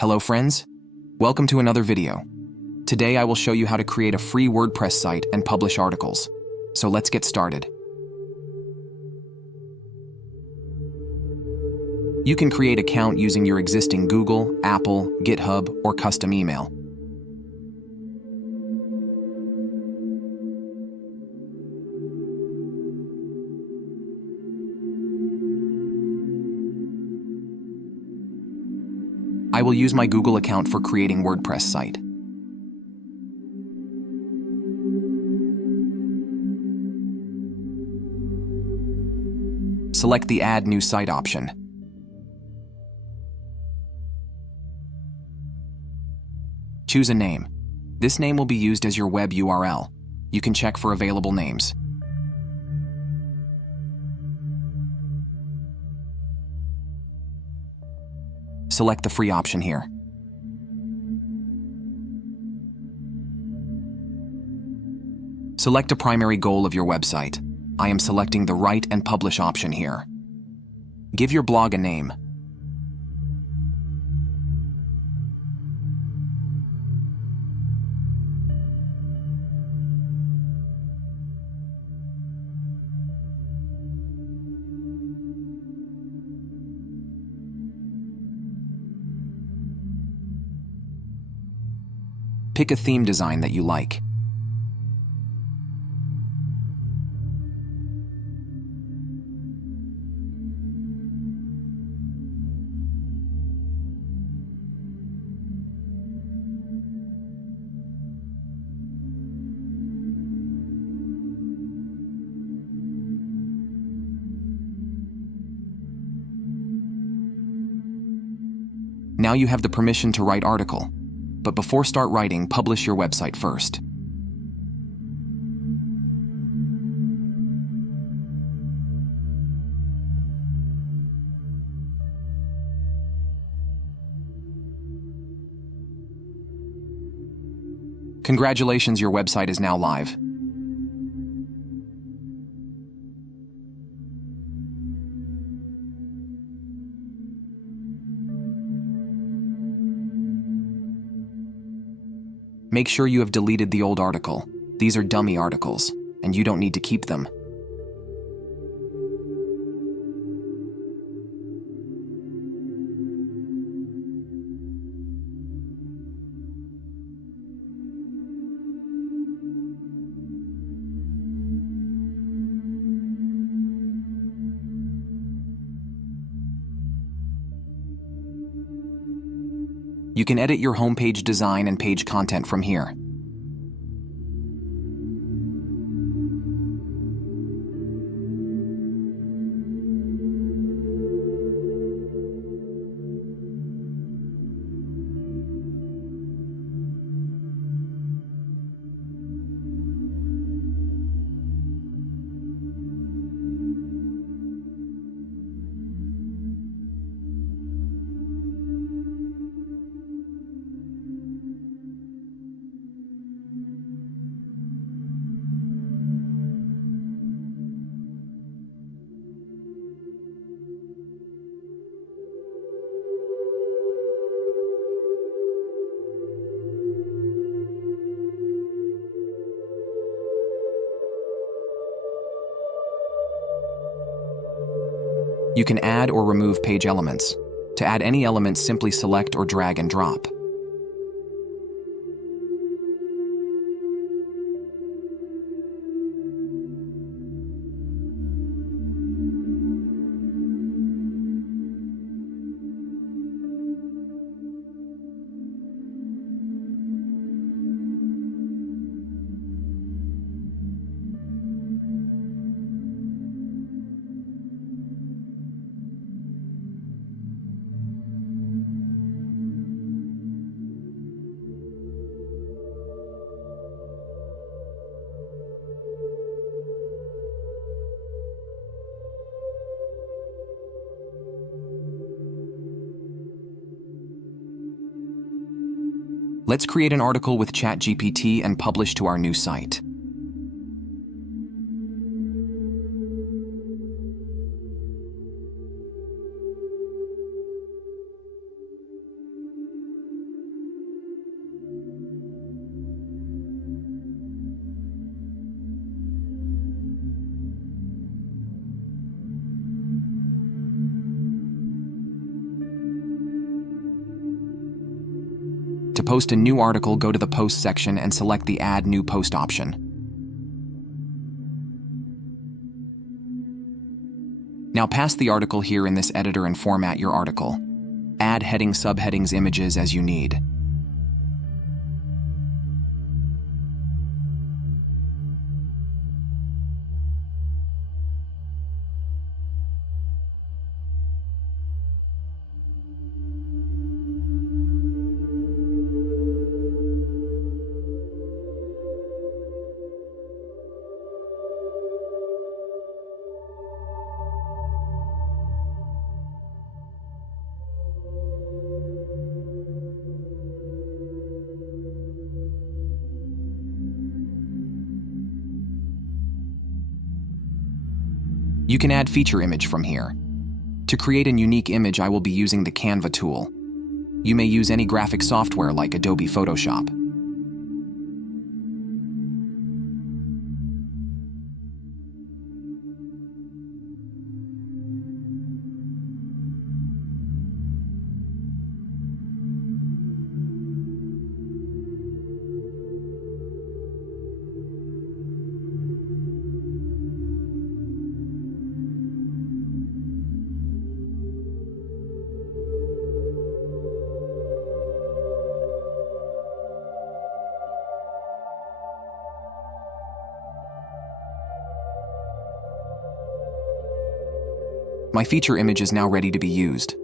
Hello friends, welcome to another video. Today I will show you how to create a free WordPress site and publish articles. So let's get started. You can create an account using your existing Google, Apple, GitHub, or custom email. I will use my Google account for creating WordPress site. Select the Add New Site option. Choose a name. This name will be used as your web URL. You can check for available names. Select the free option here. Select a primary goal of your website. I am selecting the Write and Publish option here. Give your blog a name. Pick a theme design that you like. Now you have the permission to write article. But before start writing, publish your website first. Congratulations, your website is now live. Make sure you have deleted the old article. These are dummy articles, and you don't need to keep them. You can edit your homepage design and page content from here. You can add or remove page elements. To add any elements, simply select or drag and drop. Let's create an article with ChatGPT and publish to our new site. To post a new article, go to the Post section and select the Add New Post option. Now paste the article here in this editor and format your article. Add headings, subheadings, images as you need. You can add feature image from here. To create a unique image, I will be using the Canva tool. You may use any graphic software like Adobe Photoshop. My feature image is now ready to be used.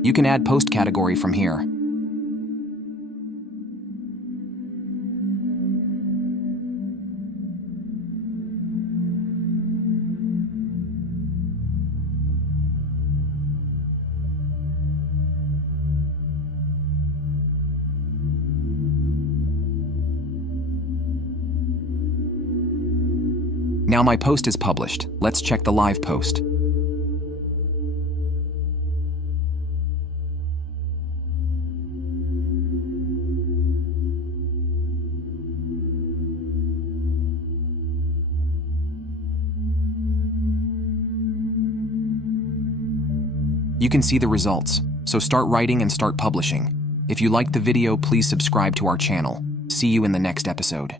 You can add post category from here. Now my post is published. Let's check the live post. You can see the results, so start writing and start publishing. If you liked the video, please subscribe to our channel. See you in the next episode.